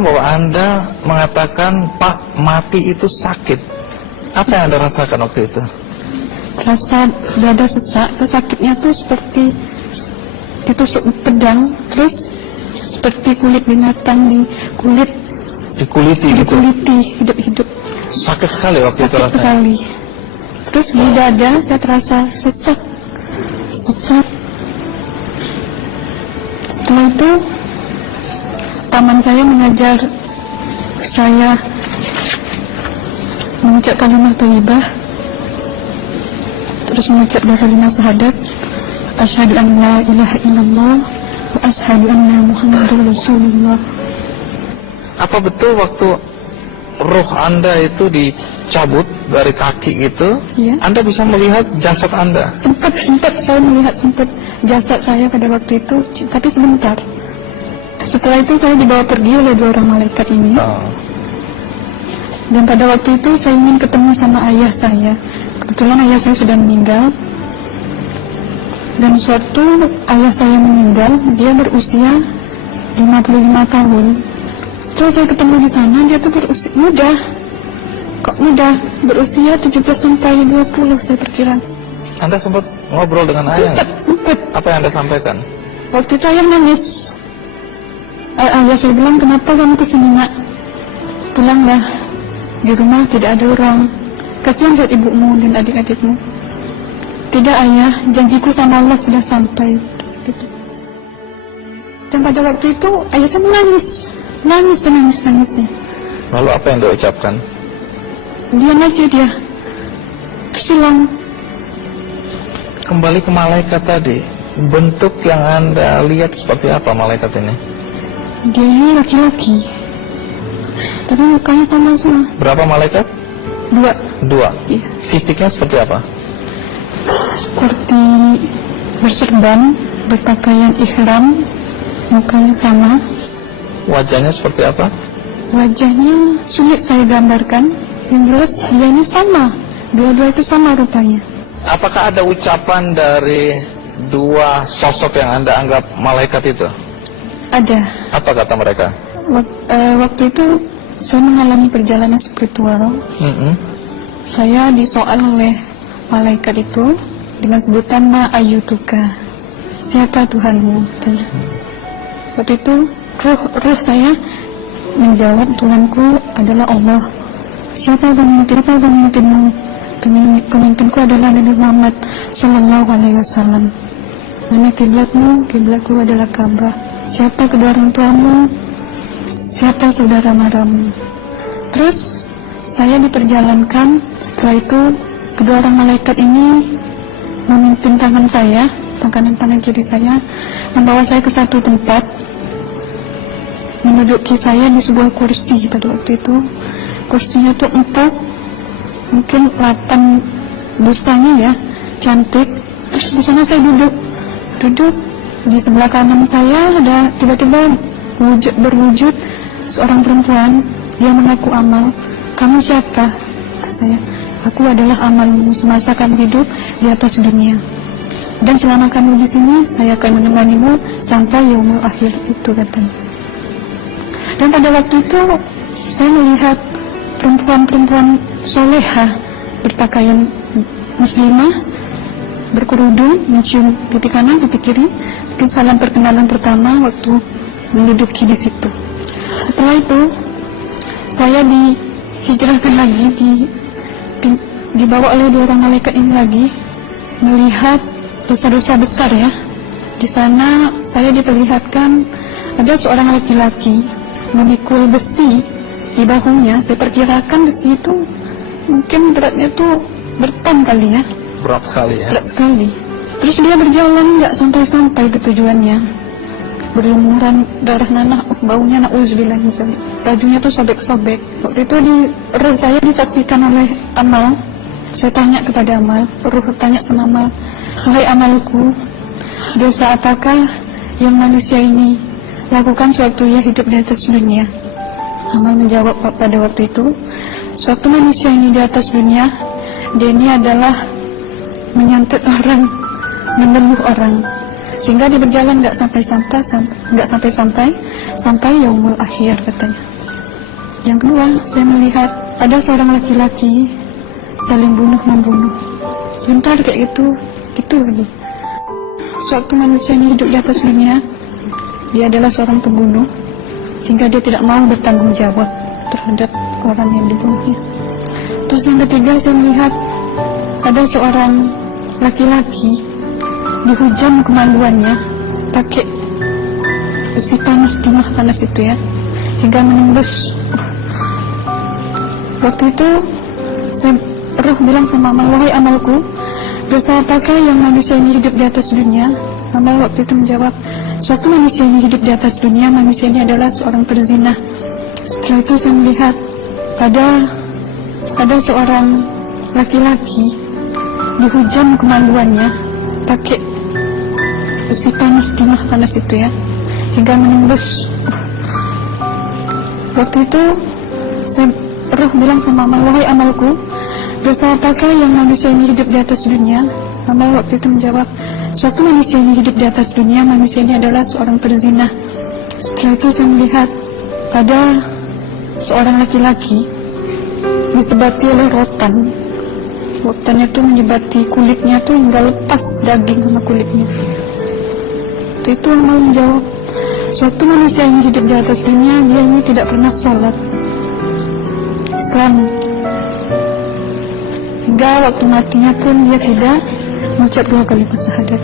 bahwa Anda mengatakan Pak mati itu sakit. Apa yang Anda rasakan waktu itu? Rasa dada sesak, terus sakitnya tuh seperti ditusuk pedang, terus seperti kulit binatang dikuliti gitu. Hidup-hidup. Sakit sekali waktu itu Sakit rasanya. sekali. Terus di dada saya terasa sesak. Setelah itu paman saya mengajar saya mengucap kalimat thayyibah, terus mengucap doa kalimat syahadat, asyhadu an la ilaha illallah wa asyhadu anna muhammadar rasulullah. Apa betul waktu roh Anda itu dicabut dari kaki gitu, Ya. Anda bisa melihat jasad Anda? Sempat saya melihat jasad saya pada waktu itu, tapi sebentar. Setelah itu saya dibawa pergi oleh dua orang malaikat ini. Dan pada waktu itu saya ingin ketemu sama ayah saya. Kebetulan ayah saya sudah meninggal. Dan suatu ayah saya meninggal, dia berusia 55 tahun. Setelah saya ketemu di sana, dia tuh berusia muda. Kok muda? Berusia 17 sampai 20 saya perkira. Anda sempat ngobrol dengan ayah? Sempat. Apa yang Anda sampaikan? Waktu itu ayah nangis. Ayah saya bilang, kenapa kamu kesini nak? Pulanglah, di rumah tidak ada orang. Kasihan lihat ibumu dan adik-adikmu. Tidak ayah, janjiku sama Allah sudah sampai. Gitu. Dan pada waktu itu ayah saya menangis. Nangis. Lalu apa yang dia ucapkan? Diam aja dia. Terus hilang. Kembali ke malaikat tadi, bentuk yang Anda lihat seperti apa malaikat ini? Dia ini laki-laki, tapi mukanya sama semua. Berapa malaikat? Dua. Iya. Fisiknya seperti apa? Seperti berserban, berpakaian ihram, mukanya sama. Wajahnya seperti apa? Wajahnya sulit saya gambarkan. Yang jelas dia ini sama. Dua-dua itu sama rupanya. Apakah ada ucapan dari dua sosok yang Anda anggap malaikat itu? Ada. Apa kata mereka? Waktu itu saya mengalami perjalanan spiritual. Saya disoal oleh malaikat itu dengan sebutan ma ayyutuka. Siapa Tuhanmu? Tanya. Waktu itu roh saya menjawab, Tuhanku adalah Allah. Siapa pemimpinmu? Pemimpinku adalah Nabi Muhammad Sallallahu Alaihi Wasallam. Mana kiblatmu? Kiblatku adalah Ka'bah. Siapa kedua orang tuamu? Siapa saudara maramu? Terus saya diperjalankan. Setelah itu kedua orang malaikat ini memimpin tangan saya, tangan kiri saya, membawa saya ke satu tempat, menduduki saya di sebuah kursi. Pada waktu itu kursinya tuh empuk, mungkin 8 busanya ya, cantik. Terus di sana saya duduk. Di sebelah kanan saya ada tiba-tiba berwujud seorang perempuan. Dia mengaku amal. Kamu siapa? Kata saya. Aku adalah amalmu semasa kamu hidup di atas dunia. Dan selama kamu di sini, saya akan menemanimu sampai yaumul akhir, itu katanya. Dan pada waktu itu saya melihat perempuan-perempuan solehah berpakaian muslimah, berkerudung, mencium pipi kanan, pipi kiri. Mungkin salam perkenalan pertama waktu menduduki di situ. Setelah itu saya dihijrahkan lagi, dibawa oleh dua orang malaikat ini lagi, melihat dosa-dosa besar ya. Di sana saya diperlihatkan ada seorang laki-laki memikul besi di bahunya. Saya perkirakan besi itu mungkin beratnya tuh berton kali ya. Berat sekali ya. Berat sekali. Terus dia berjalan nggak sampai ke tujuannya. Berlumuran darah nanah, baunya na'udzubillah misalnya. Bajunya tuh sobek-sobek. Waktu itu roh saya disaksikan oleh Amal. Saya tanya kepada Amal, roh tanya sama Amal, wahai amalku, dosa apakah yang manusia ini lakukan sewaktu ia hidup di atas dunia? Amal menjawab pada waktu itu, sewaktu manusia ini di atas dunia, dia ini adalah menyantet orang, meneluh orang, sehingga dia berjalan nggak sampai yaumul akhir katanya. Yang kedua, saya melihat ada seorang laki-laki saling bunuh-membunuh. Sebentar kayak gitu lagi. Sewaktu manusia ini hidup di atas dunia, dia adalah seorang pembunuh, hingga dia tidak mau bertanggung jawab terhadap orang yang dibunuhnya. Terus yang ketiga, saya melihat ada seorang laki-laki dihujam kemaluannya pakai besi panas, timah panas itu ya, hingga menembus. Waktu itu roh bilang sama amal, wahai amalku, dosa apakah yang manusia ini hidup di atas dunia? Amal waktu itu menjawab, suatu manusia ini hidup di atas dunia, manusia ini adalah seorang perzina. Setelah itu saya melihat ada seorang laki-laki dihujam kemaluannya pakai besi panas, timah panas itu ya, hingga menembus. Waktu itu roh bilang sama amal, wahai amalku, dosa apakah yang manusia ini hidup di atas dunia? Amal waktu itu menjawab, suatu manusia ini hidup di atas dunia, manusia ini adalah seorang perzina. Setelah itu saya melihat ada seorang laki-laki disebati oleh rotan. Rotannya itu menyebati kulitnya tuh hingga lepas daging sama kulitnya. Itu amal menjawab, suatu manusia yang hidup di atas dunia, dia ini tidak pernah sholat Islam, hingga waktu matinya pun dia tidak mengucap 2 kali syahadat.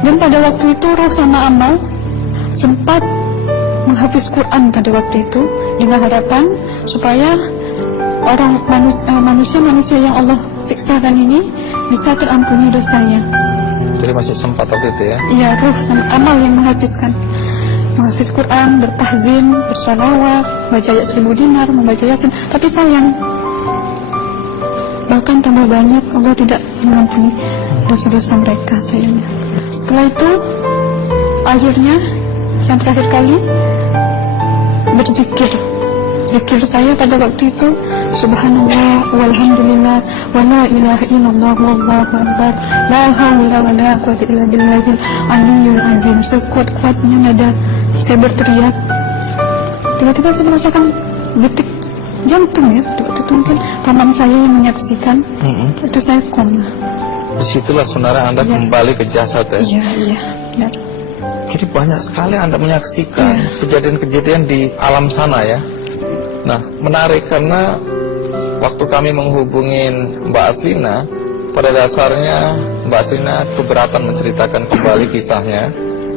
Dan pada waktu itu roh sama amal sempat menghafiz Quran pada waktu itu dengan harapan supaya orang manusia yang Allah siksakan ini bisa terampuni dosanya. Jadi masih sempat waktu itu ya? Iya, roh sama amal yang menghafiz Quran, bertahzim, bersalawat, baca ayat 1000 dinar, membaca Yasin. Tapi sayang, bahkan tambah banyak Allah tidak mengampuni dosa-dosa mereka, sayangnya. Setelah itu, akhirnya yang terakhir kali berzikir. Zikir saya pada waktu itu, subhanallah, walhamdulillah, wa la ilaha illallah, wallahu akbar, la haula wa la quwwata illa billahil aliyyil azim. Sekuat-kuatnya nada saya berteriak, tiba-tiba saya merasakan detik jantung ya. Waktu itu mungkin paman saya yang menyaksikan. Itu saya koma. Disitulah saudara Anda kembali ke jasad ya? Iya, benar. Jadi banyak sekali Anda menyaksikan kejadian-kejadian di alam sana ya. Nah, menarik karena waktu kami menghubungin Mbak Aslina, pada dasarnya Mbak Aslina keberatan menceritakan kembali kisahnya.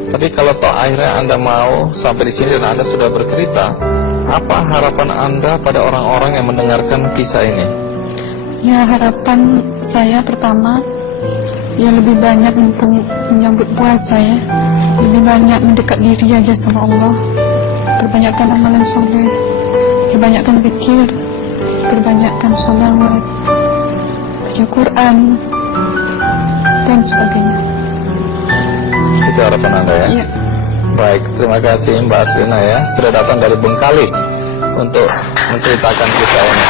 Tapi kalau toh akhirnya Anda mau sampai di sini dan Anda sudah bercerita, apa harapan Anda pada orang-orang yang mendengarkan kisah ini? Ya, harapan saya pertama, ya lebih banyak untuk menyambut puasa ya, lebih banyak mendekat diri aja sama Allah, perbanyakkan amalan soleh, perbanyakkan zikir, perbanyakkan sholawat, baca Quran, dan sebagainya. Itu harapan Anda ya? Iya. Baik, terima kasih Mbak Aslina ya, sudah datang dari Bengkalis untuk menceritakan kisah ini.